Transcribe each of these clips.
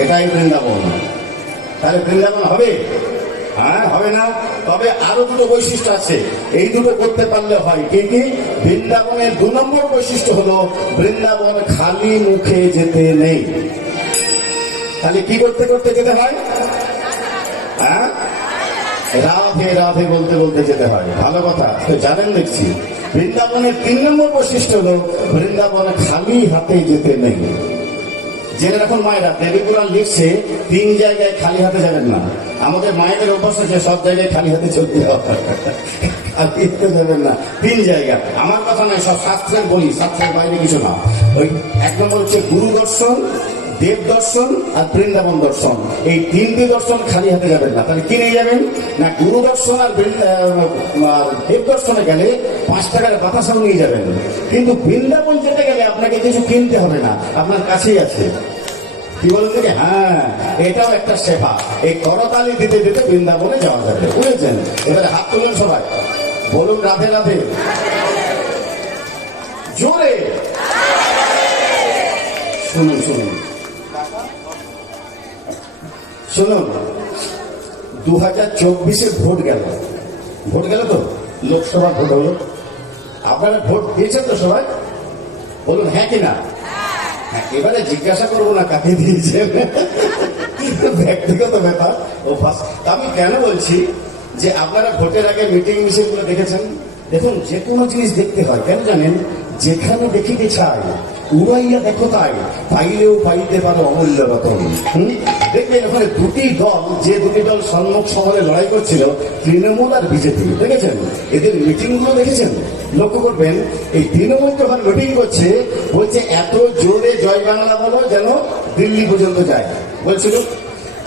এটাই বৃন্দাবন। তাহলে বৃন্দাবন হবে? হ্যাঁ, হবে না। তবে আরো দুটো বৈশিষ্ট্য আছে, এই দুটো করতে পারলে হয়। কি কি? বৃন্দাবনের 2 নম্বর বৈশিষ্ট্য হলো বৃন্দাবন খালি মুখে যেতে নেই। তাহলে কি করতে করতে যেতে হয়? হ্যাঁ, রাধে রাধে বলতে বলতে যেতে হয়। ভালো কথা, জানেন দেখছি। বৃন্দাবনের 3 নম্বর বৈশিষ্ট্য হলো বৃন্দাবনে খালি হাতে যেতে নেই। জেনে রাখুন মায়েরা, দেবী পুরাণ লিখছে 3 জায়গায় খালি হাতে যাবেন না। আমাদের মায়েদের অভ্যাস আছে সব জায়গায় খালি হাতে চলতে হবে, আর কিনতে যাবেন না। 3 জায়গা, আমার কথা নয়, সব শাস্ত্রের বলি, শাস্ত্রের বাইরে কিছু না। ওই 1 নম্বর হচ্ছে গুরু দর্শন, দেব দর্শন আর বৃন্দাবন দর্শন। এই 3টি দর্শন খালি হাতে যাবেন না। তাহলে কি নিয়ে যাবেন না? গুরু দর্শন আর দেব দর্শনে গেলে 5 টাকার বাতাসাও নিয়ে যাবেন। কিন্তু বৃন্দাবন যেতে গেলে আপনাকে কিছু কিনতে হবে না, আপনার কাছেই আছে। কি বলেন দেখি? হ্যাঁ, এটাও একটা সেবা। এই করতালি দিতে দিতে বৃন্দাবনে যাওয়া যাবে, বুঝেছেন? এবারে হাত তুলেন সবাই, বলুন রাধে রাধে জোরে। শুনুন শুনুন শুনুন, 2024-এ ভোট গেল তো, লোকসভা ভোট হলো। আপনারা ভোট দিয়েছেন তো সবাই? বলুন হ্যাঁ কিনা। এবারে জিজ্ঞাসা করবো না কাকে দিয়েছেন, ব্যক্তিগত ব্যাপার। আমি কেন বলছি যে আপনারা ভোটের আগে মিটিং মিছিল গুলো দেখেছেন? দেখুন, যে কোনো জিনিস দেখতে হয় কেন জানেন? যেখানে দেখিতে চাই উড়াইয়া দেখো তাই, পাইলেও পাইতে পারো অমূল্য রতন। দেখবেন ওখানে যে দুটি দল সম্মুখ সমরে লড়াই করছিল, তৃণমূল আর বিজেপি, দেখেছেন? এদের মিটিং গুলো দেখেছেন? লক্ষ্য করবেন, এই তৃণমূল যখন মিটিং করছে বলছে এত জোরে জয় বাংলা বলো যেন দিল্লি পর্যন্ত যায়, বলছিল।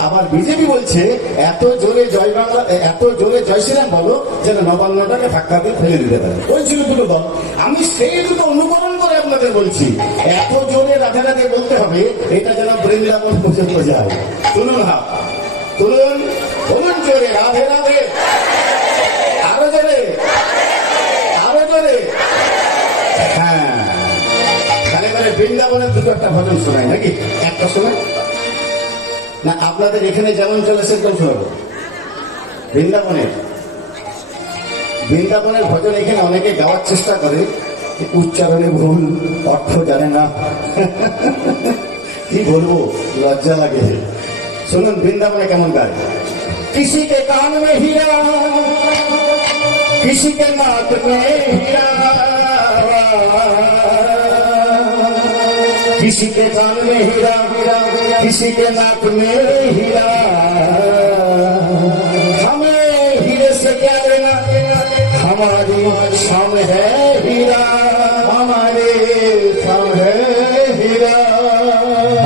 আবার বিজেপি বলছে এত জোরে জয় বাংলা, এত জোরে জয় শ্রীরাম বলো যেন নবান্নটাকে ধাক্কা দিয়ে ফেলে দিতে পারে, বলছিল দুটো দল। আমি সেই দুটো অনুকরণ করে আপনাদের বলছি, এত জোরে রাধে রাধে বলতে হবে এটা যেন বৃন্দাবন পর্যন্ত যায়। তুলুন হাত, তুলুন, বলুন জোরে রাধে রাধে, আরো জোরে, আরো জোরে। হ্যাঁ, তাহলে মানে বৃন্দাবনের দুটো একটা ভজন শোনায় নাকি? একটা শোনায় না? আপনাদের এখানে যেমন চলেছে কেউ শোনাবো। বৃন্দাবনের ভজন এখানে অনেকে গাওয়ার চেষ্টা করে, উচ্চারণে ভুল, অর্থ জানে না, কি বলবো, লজ্জা লাগে। শুনুন বৃন্দাবনে কেমন গায়। কিসি কে কান মে হীরা, কিসি কে নাক মে হীরা, किसी के कान में हीरा, किसी के नाक में हीरा, हमें हीरे से क्या लेना, हमारी शाम है हीरा, हमारे शाम है हीरा,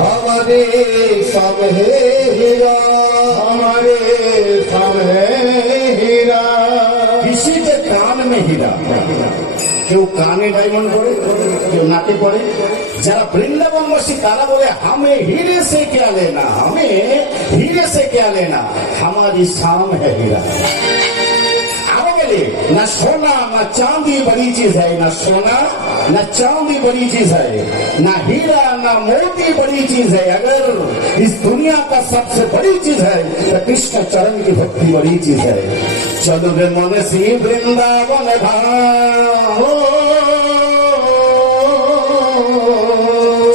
हमारे शाम है हीरा, हमारे शाम है हीरा। किसी के कान में हीरा, কেউ কানে ডায়মন্ড করে, কেউ নাকে পড়ে। যারা বৃন্দাবনবাসী তারা বলে হামে হিরে সে ক্যা লেনা, হামে হিরে সে ক্যা লেনা, হামারি শাম হ্যায় হীরা। আরো বলে না সোনা না চাঁदी बड़ी चीज है, ना सोना ना चांदी बड़ी चीज है, ना हीरा ना मोती बड़ी चीज है। अगर इस दुनिया का सबसे बड़ी चीज है तो कृष्ण चरण की भक्ति बड़ी चीज है। चलो रे मन सी वृंदावन धाम,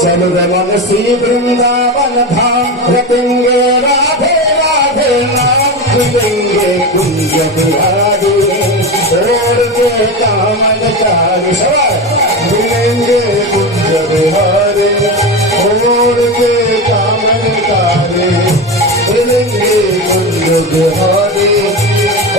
चलो रे मन सी वृंदावन धाम, रखेंगे राधे राधे नाम, मिलेंगे कुंज बिहारी, और के कामन काली सवार, मिलेंगे कुंज बिहारी, और के कामन काली, मिलेंगे कुंज बिहारी,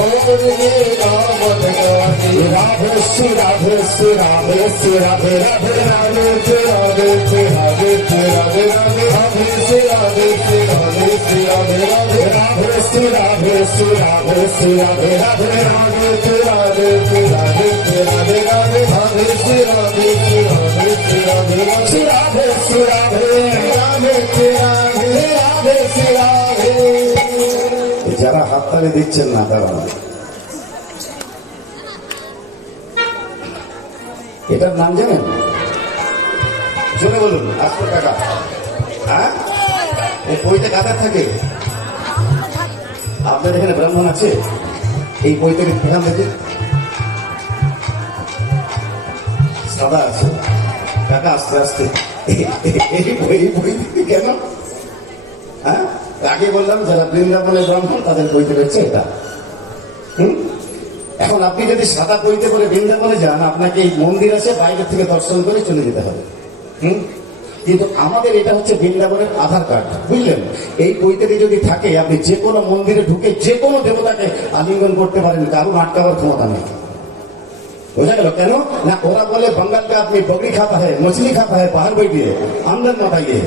और के कामन काली। राधे श्री राधे श्री राधे श्री राधे राधे राधे श्री राधे श्री राधे श्री राधे राधे राधे श्री राधे श्री राधे श्री राधे राधे राधे श्री राधे श्री राधे श्री राधे राधे राधे श्री राधे श्री राधे श्री राधे राधे राधे श्री राधे श्री राधे श्री राधे श्री राधे श्री राधे राधे श्री राधे राधे श्री राधे। যারা হাততালি দিচ্ছেন না তারা, এটার নাম জানেন? জোরে বলুন, 800 টাকা। হ্যাঁ, এই বইতে কাদের থাকে? আপনাদের এখানে ব্রাহ্মণ আছে? এই বই থেকে এখান থেকে সাদা আছে। টাকা আস্তে আস্তে এই বই কেন? হ্যাঁ, আগে বললাম যারা বৃন্দাবনের ব্রাহ্মণ তাদের বইতে রয়েছে এটা। এখন আপনি যদি সাদা বইতে করে বৃন্দাবনে যান, আপনাকে এই মন্দির আছে বাইরে থেকে দর্শন করে চলে যেতে হবে। কিন্তু আমাদের এটা হচ্ছে বৃন্দাবনের আধার কার্ড, বুঝলেন? এই বইতে যদি থাকে আপনি যে কোনো মন্দিরে ঢুকে যে কোনো দেবতাকে আলিঙ্গন করতে পারেন, কারো আটকাবার ক্ষমতা নেই। বোঝা গেল কেন? না, ওরা বলে बंगाल का आदमी बकरी खाता है, मछली खाता है, बाहर बैठिए अंदर मत आइए।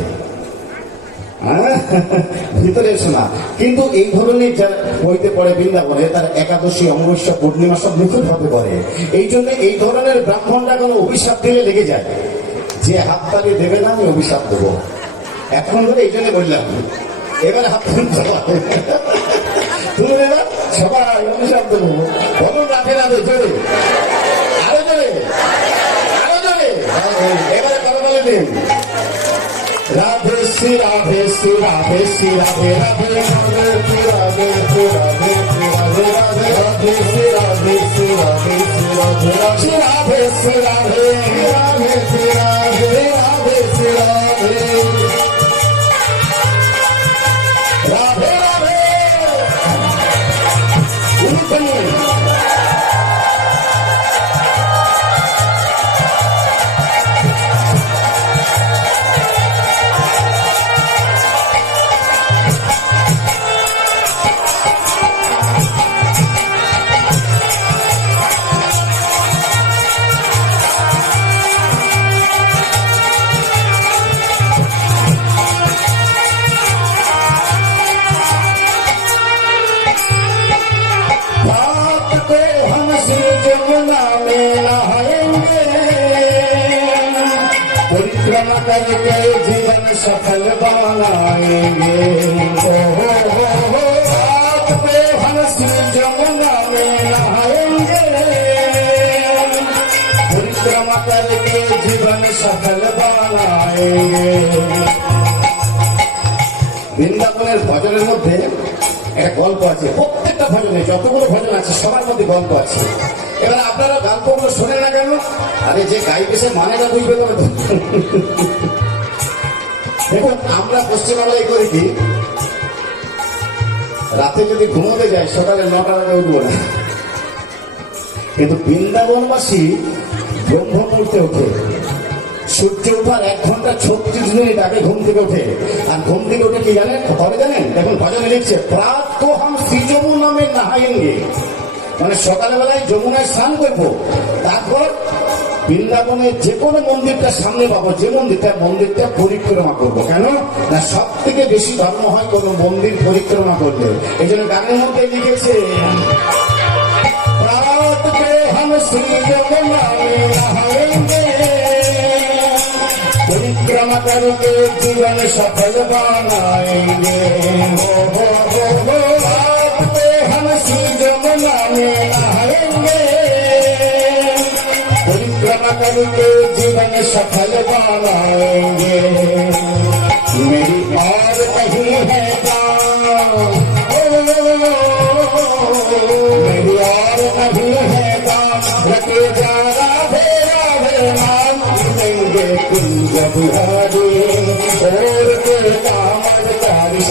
ভিতরে শোনা। কিন্তু এই ধরনের যারা বইতে পড়ে বৃন্দাবনে, তার একাদশী, অমাবস্যা, পূর্ণিমা সব নিখুঁত হতে পারে। এই জন্য এই ধরনের ব্রাহ্মণরা কোনো অভিশাপ দিলে লেগে যায়, যে হাততালি দেবে না আমি অভিশাপ দেবো। এখন ধরে এই জন্য বললাম, এবারে হাত তুলে না সবাই অভিশাপ দেবো। বলুন রাখে না জোরে, আরো জোরে, আরো জোরে। এবারে কথা বলে দিন, রাধে শ্রী রাধে শ্রী রাধে শ্রী রাধে রাধে রাধে শ্রী রাধে শ্রী রাধে শ্রী রাধে রাধে রাধে শ্রী রাধে শ্রী রাধে শ্রী রাধে রাধে রাধে শ্রী রাধে রাধে শ্রী রাধে রাধে শ্রী রাধে রাধে রাধে। परिक्रमा करके जीवन सफल बनाएंगे। रात पे हंसी जमुना में नहाएंगे, परिक्रमा करके जीवन सफल बनाएंगे। বৃন্দাবনের ভজনের মধ্যে একটা গল্প আছে। প্রত্যেকটা ভজনে যতগুলো ভজন আছে সবার মধ্যে গল্প আছে। এবার আপনারা গল্পগুলো শোনে না কেন? আরে যে গাইবে সে মানে না বুঝবে তবে। দেখুন, আমরা পশ্চিমবাংলায় করি কি, রাতে যদি ঘুমোতে যাই সকালে 9টার আগে উঠবো না। কিন্তু বৃন্দাবনবাসী ব্রহ্ম মুহূর্তে ওঠে, সূর্য ওঠার 1 ঘন্টা 36 মিনিট আগে ঘুম থেকে ওঠে। আর ঘুম থেকে উঠে কি জানেন কবে জানেন? দেখুন ভজনে লিখছে, প্রাত তো হাম শ্রী যমুনা মে নহায়েঙ্গে, মানে সকালবেলায় যমুনায় স্নান করবো, তারপর বৃন্দাবনের যে কোনো মন্দিরটা সামনে পাবো, যে মন্দিরটা পরিক্রমা করবো। কেন না, সব থেকে বেশি ধর্ম হয় কোন মন্দির পরিক্রমা করলে। এই জন্য গানের মধ্যে লিখেছে, রাত কে হাম শ্রী যমুনা মে নহায়েঙ্গে, परिक्रमा करके जीवन सफल बनाएंगे। रात पे हम श्री जमुना में नहाएंगे, परिक्रमा करके जीवन सफल बनाएंगे। मेरी और नहीं है काम, मेरी और नहीं है काम, रखे जा राधे राधे नाम देंगे कुंज बिहारी, और के कामन कारी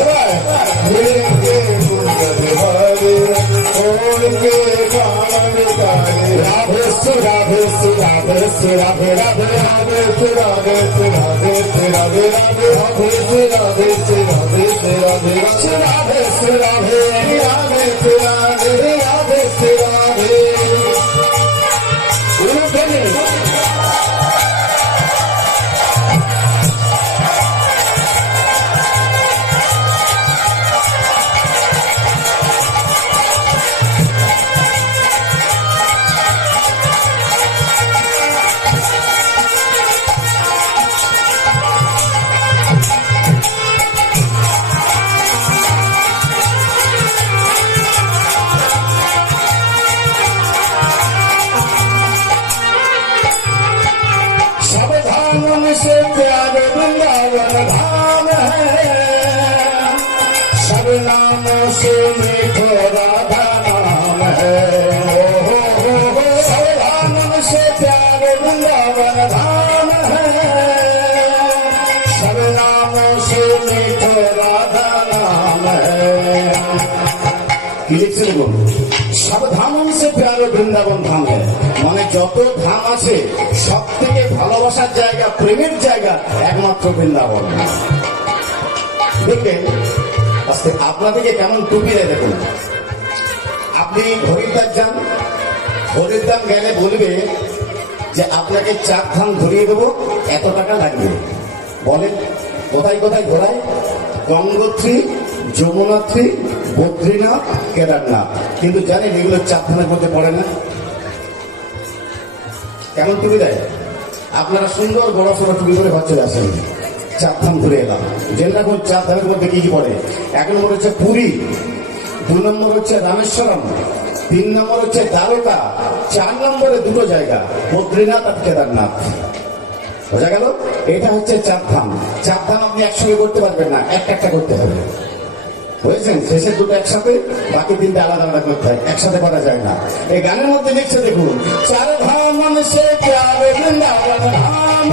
देंगे कुंज बिहारी, और के कामन कारी। राधे श्री राधे श्री राधे श्री राधे राधे राधे श्री राधे श्री राधे श्री राधे राधे राधे श्री राधे श्री राधे श्री राधे श्री राधे श्री राधे राधे श्री राधे राधे श्री राधे। नाम से मीठो राधा नाम है, सब धामन से प्यारे वृंदावन धाम है, सब नामों से मीठो राधा नाम है। কি লিখছে দেখুন, সব ধামন সে প্যারো বৃন্দাবন ধাম है, মানে যত ধাম আছে সব থেকে ভালোবাসার জায়গা, প্রেমের জায়গা একমাত্র বৃন্দাবন। দেখবেন আজকে আপনাদেরকে কেমন টুপি দেয় দেখুন। আপনি হরিদ্বার যান, হরিদ্বার গেলে বলবে যে আপনাকে 4 ধাম ঘুরিয়ে দেবো, এত টাকা লাগবে। বলেন কোথায় কোথায় ঘোরায়? গঙ্গোত্রী, যমুনোত্রী, বদ্রীনাথ, কেদারনাথ। কিন্তু জানেন এগুলো 4 ধামের মধ্যে পড়ে না। কেমন টুপি দেয়? আপনারা সুন্দর বড় সড়ো টুপি করে ঘর চলে আসেন, 4 ধাম ঘুরে এলাম। জেনে রাখুন 4 ধামের মধ্যে কি কি পড়ে। 1 নম্বর হচ্ছে পুরী, 2 নম্বর হচ্ছে রামেশ্বরম, 3 নম্বর হচ্ছে দ্বারকা, 4 নম্বরে 2টো জায়গা বদ্রীনাথ আর কেদারনাথ। বোঝা গেল? এটা হচ্ছে 4 ধাম। 4 ধাম আপনি একসঙ্গে করতে পারবেন না, একটা একটা করতে হবে। বুঝেছেন? শেষের 2টো একসাথে, বাকি 3টে আলাদা আলাদা করতে হয়, একসাথে করা যায় না। এই গানের মধ্যে লিখছে দেখুন, 4 ধামন সে প্যারে বৃন্দাবন ধাম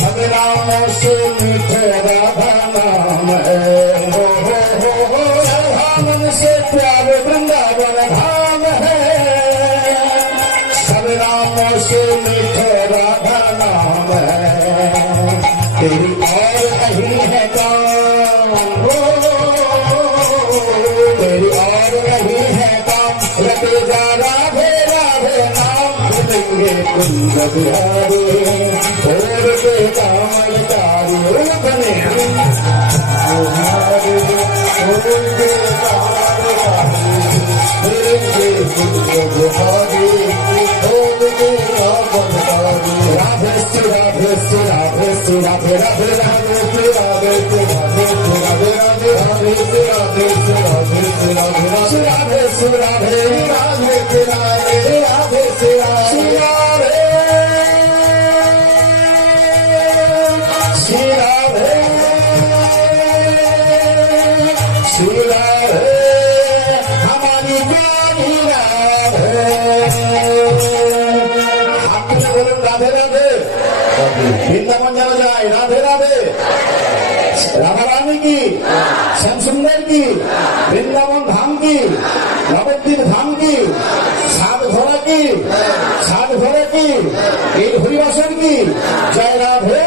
सब नामों से मीठे राधा नाम है, धामन से प्यारे वृंदावन धाम है, सब नामों से मीठे राधा नाम है। तेरी और नहीं है काम, तेरी और नहीं है काम, रटेगा राधे राधे नाम, भूलेंगे कुंज बिहारी और के कामल कारी बने हमारे, उनके कामल कारी भूलेंगे कुंज बिहारी और के कामल कारी। राधे श्री राधे श्री राधे श्री राधे राधे राधे श्री राधे श्री राधे श्री राधे राधे राधे श्री राधे श्री राधे श्री राधे श्री राधे श्री राधे राधे श्री राधे राधे श्री राधे श्री राधे श्री राधे हमारी प्यारी राधे। আপনি বলেন রাধে রাধে, বৃন্দাবন যাওয়া যায়, রাধে রাধে। রাধা রানী কি, শ্যাম সুন্দর কি, বৃন্দাবন ধাম কি, নবদ্বীপ ধাম কি, 7 ঘোড়া কি, 7 ঘোড়া কি, এই হরিবাসন কি। জয় রাধে।